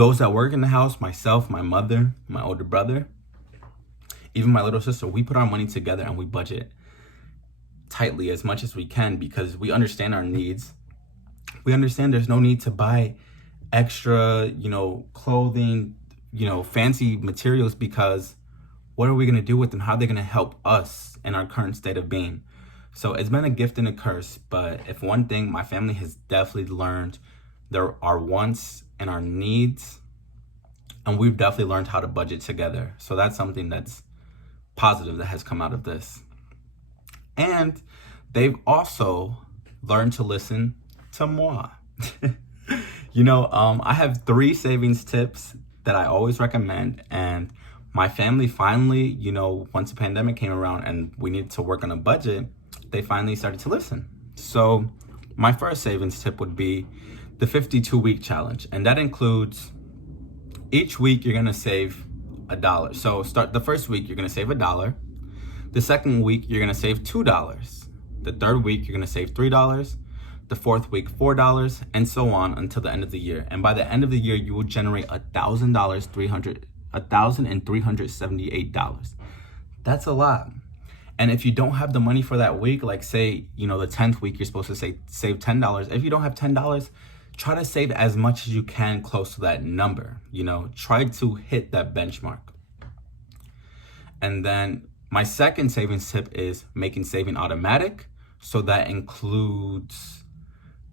those that work in the house, myself, my mother, my older brother, even my little sister, we put our money together and we budget tightly as much as we can because we understand our needs. We understand there's no need to buy extra, clothing, fancy materials, because what are we going to do with them? How are they going to help us in our current state of being? So it's been a gift and a curse. But if one thing my family has definitely learned, there are wants and our needs, and we've definitely learned how to budget together. So that's something that's positive that has come out of this. And they've also learned to listen to moi. I have 3 savings tips that I always recommend, and my family finally, once the pandemic came around and we needed to work on a budget, they finally started to listen. So my first savings tip would be the 52-week challenge, and that includes each week you're gonna save $1. So start the first week, you're gonna save $1. The second week, you're gonna save $2. The third week, you're gonna save $3. The fourth week, $4, and so on until the end of the year. And by the end of the year, you will generate $1,378. That's a lot. And if you don't have the money for that week, like say, the 10th week, you're supposed to save $10. If you don't have $10, try to save as much as you can close to that number. Try to hit that benchmark. And then my second savings tip is making saving automatic. So that includes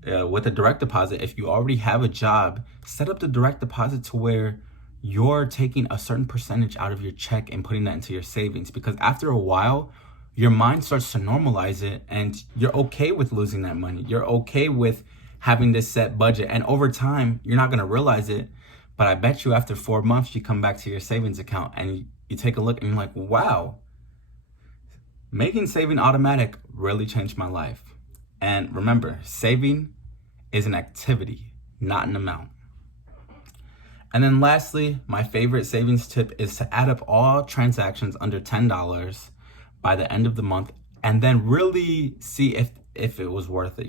with a direct deposit. If you already have a job, set up the direct deposit to where you're taking a certain percentage out of your check and putting that into your savings, because after a while, your mind starts to normalize it and you're okay with losing that money. You're okay with having this set budget. And over time, you're not going to realize it. But I bet you after 4 months, you come back to your savings account and you take a look and you're like, wow, making saving automatic really changed my life. And remember, saving is an activity, not an amount. And then lastly, my favorite savings tip is to add up all transactions under $10 by the end of the month and then really see if it was worth it.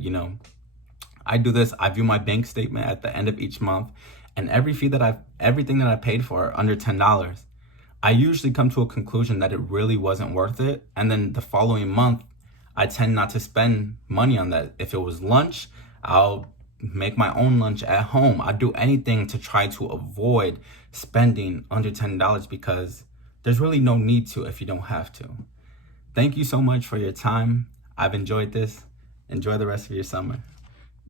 I do this. I view my bank statement at the end of each month, and everything that I paid for under $10, I usually come to a conclusion that it really wasn't worth it. And then the following month, I tend not to spend money on that. If it was lunch, I'll make my own lunch at home. I do anything to try to avoid spending under $10 because there's really no need to if you don't have to. Thank you so much for your time. I've enjoyed this. Enjoy the rest of your summer.